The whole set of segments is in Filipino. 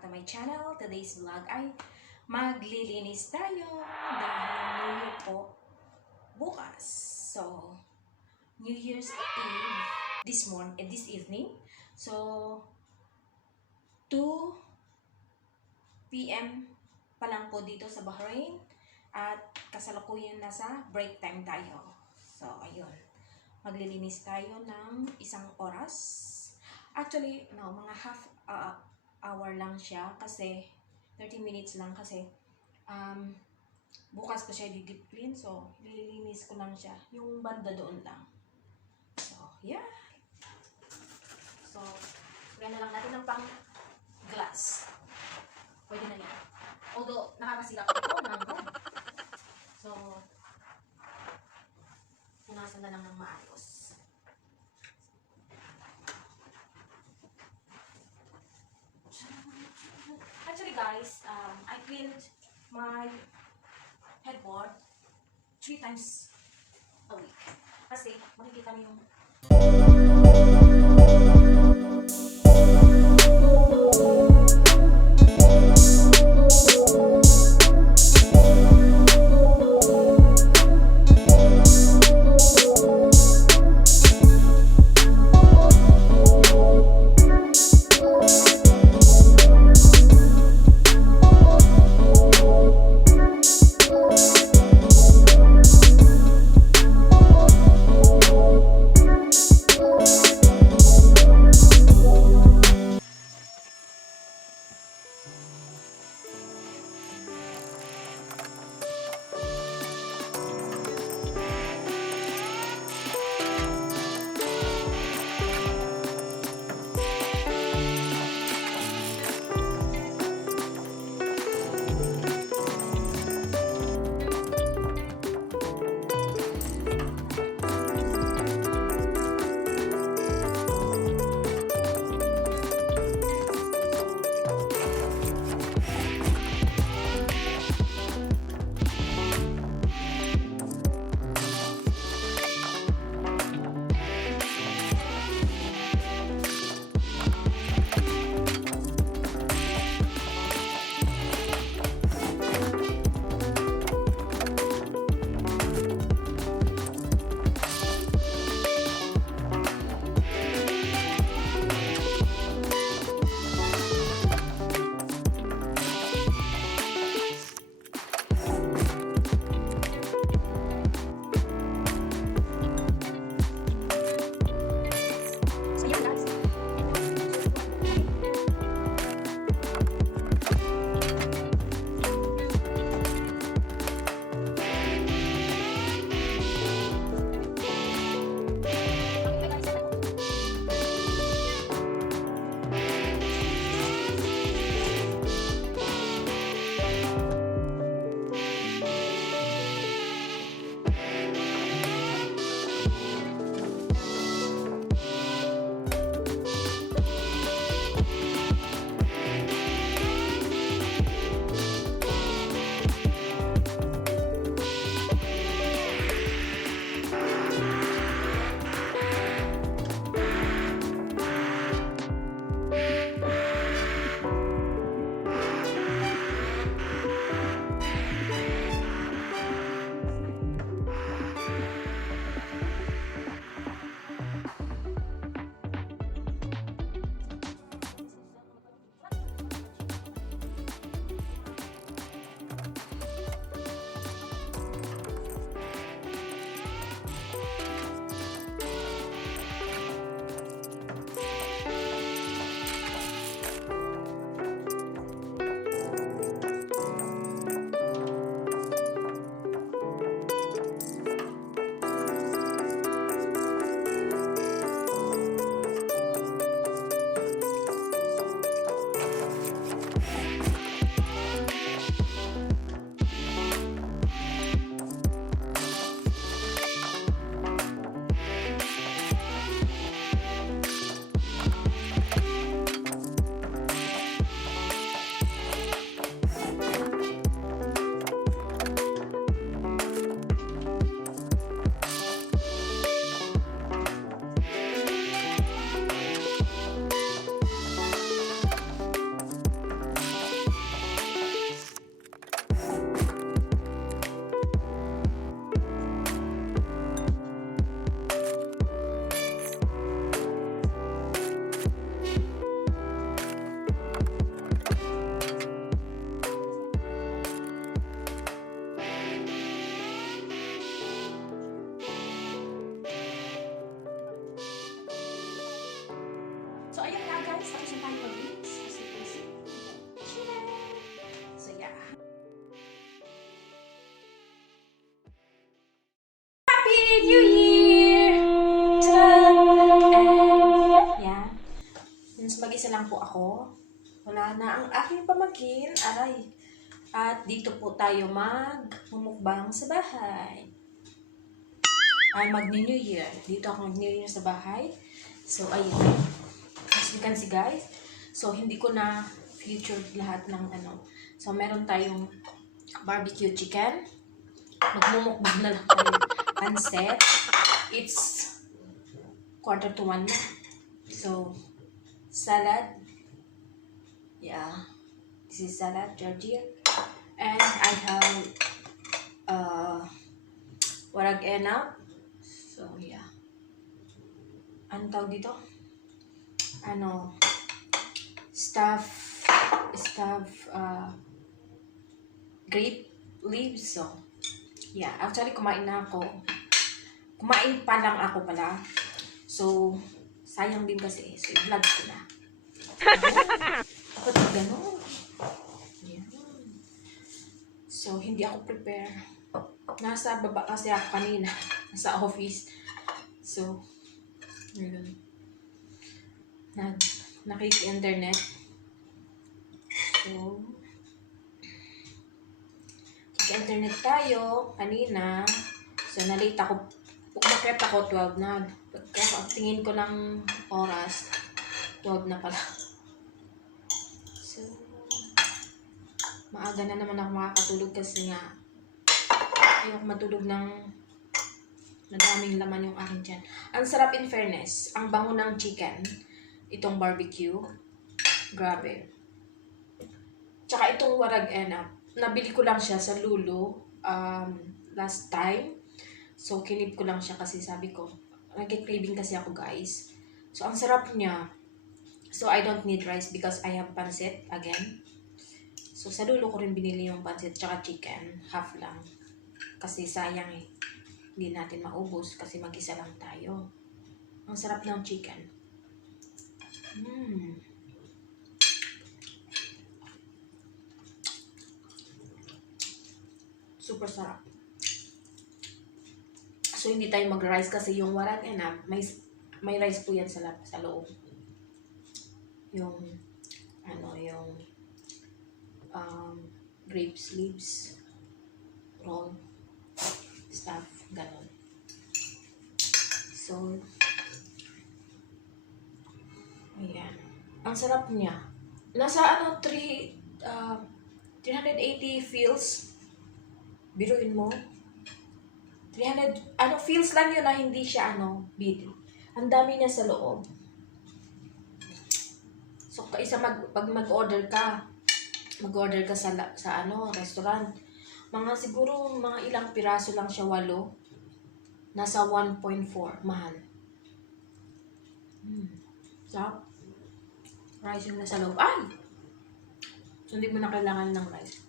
back to my channel. Today's vlog ay maglilinis tayo dahil New Year po bukas. So, New Year's Eve this evening. So, 2 p.m. pa lang po dito sa Bahrain at kasalukuyan nasa break time tayo. So, ayun. Maglilinis tayo ng 1 oras. Actually, no, mga half hour lang siya kasi 30 minutes lang kasi bukas ko siya di-deep clean. So, lilinis ko lang siya. Yung banda doon lang. So, yeah. So, gana lang natin ng pang glass. Pwede na yan. Although, nakakasilap ito ng gold. So, punasan na lang ng maayos. Actually guys, I cleaned my headboard 3 times a week. Kasi makikita mo yung lang po ako. Wala na ang aking pamangkin. Aray. At dito po tayo mag-mumukbang sa bahay. Ay, mag-New Year. Dito ako mag-New Year sa bahay. So, ayun. As you can see, guys. So, hindi ko na featured lahat ng ano. So, meron tayong barbecue chicken. Magmumukbang na lang tayo. Pancit. It's 1:45 na. So, salad. Yeah. This is salad, Georgia. And I have warag enap. So, yeah. Ano tawag dito? Ano? Stuff grape leaves. So, yeah. Actually, kumain na ako. Kumain pa lang ako pala. So, sayang din kasi. So, i-vlog ko na. Dapat gano'n. Yeah. So, hindi ako prepare. Nasa baba kasi ako kanina. Nasa office. So, yun. Nakiki-internet. So, kiki-internet tayo kanina. So, nalate ako. Umakyat ako 12 na. Tingin ko ng oras, 12 na pala. So, maaga na naman ako makakatulog kasi nga ayoko matulog ng madaming laman yung aking tiyan. Ang sarap in fairness. Ang bango ng chicken. Itong barbecue. Grabe. Tsaka itong warag enap. Nabili ko lang siya sa Lulu last time. So, kinip ko lang siya kasi sabi ko, nag-craving kasi ako, guys. So, ang sarap niya. So, I don't need rice because I have pancit again. So, sa Lulu ko rin binili yung pancit tsaka chicken. Half lang. Kasi sayang eh. Hindi natin maubos kasi mag-isa lang tayo. Ang sarap ng chicken. Super sarap. So, hindi tayo mag-rice kasi yung warag enap, may rice po yan sa loob. Yung, yung grapes leaves, roll, stuff, ganon. So, ayan. Ang sarap niya. Nasa 380 feels. Biruin mo. 300, feels lang yun na hindi siya, bid. Ang dami niya sa loob. So, pag mag-order ka sa restaurant, siguro mga ilang piraso lang siya, 8. Nasa 1.4, mahal. Sarap. Rice yung nasa loob. Ay! So, hindi mo na kailangan ng rice.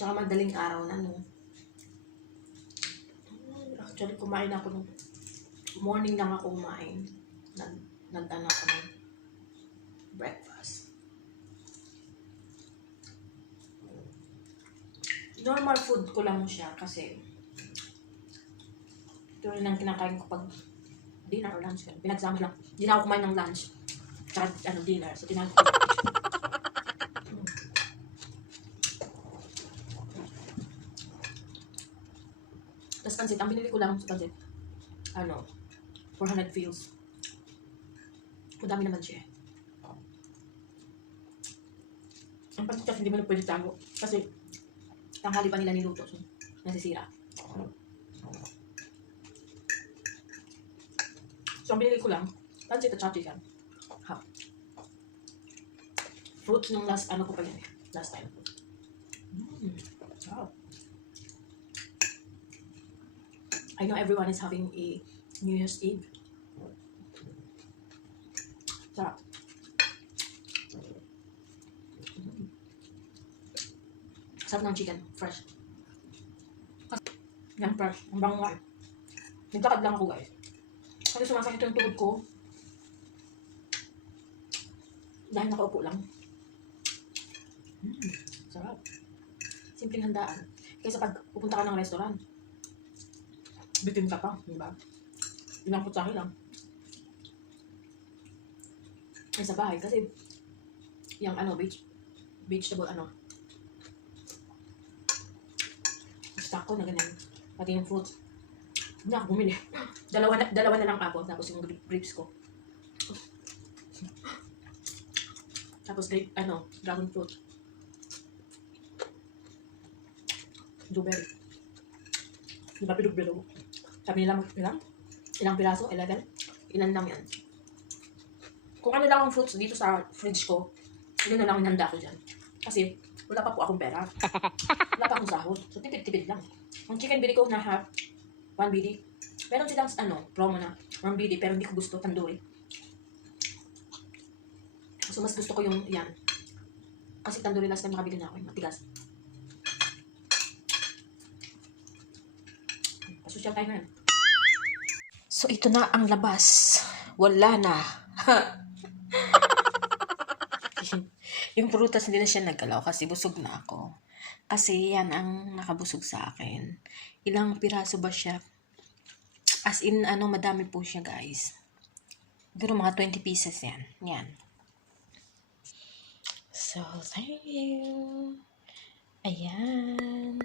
Tsaka madaling araw na, no? Actually, kumain ako nung morning lang ako kumain. Nag-ano ako ng breakfast. Normal food ko lang siya kasi ito rin ang kinakain ko pag dinner or lunch. Pinagsama lang. Hindi na ako kumain ng lunch. Tsaka dinner. So, tinawag ko. Tapos pancit, ang binili ko lang sa pancit, 400 feels. Madami naman siya. Ang pancit kasi hindi mo na pwede tago. Kasi, tanghali pa nila niluto. So, nasisira. So, ang binili ko lang, pancit at chicken. Fruits nung last time. Wow. I know everyone is having a New Year's Eve. Sarap. Sarap ng chicken. Fresh. Yan, fresh. Ang bango nga. Nagtakad lang ako, guys. Kasi sumasakit yung tuhod ko. Dahil nakaupo lang. Sarap. Simpleng handaan. Kaysa pag pupunta ka ng restaurant, bitin ka pa, diba? Inang putsahe lang. sa bahay kasi yung vegetable stock ko na ganyan. Pati yung fruits. Hindi ako bumili. dalawa na lang ako. Tapos yung grapes ko. Tapos dragon fruit. Blueberry. Diba bilog-bilog? Sabi nila ilang piraso? 11? Ilan lang yan. Kung ano lang ang fruits dito sa fridge ko, yun na lang inhanda ko dyan. Kasi wala pa po akong pera. Wala pa akong sahod. So tipid-tipid lang. Ang chicken bili ko na half, 1 BD. Meron silang promo na 1 BD pero hindi ko gusto tandoori. So mas gusto ko yung yan. Kasi tandoori last time nakabili na ako. Matigas. Pasosyal tayo na yan. So ito na ang labas. Wala na. Yung prutas hindi na siya nagkalaw kasi busog na ako. Kasi yan ang nakabusog sa akin. Ilang piraso ba siya? As in, madami po siya, guys. Siguro mga 20 pieces yan. Yan. So, thank you. Ayan.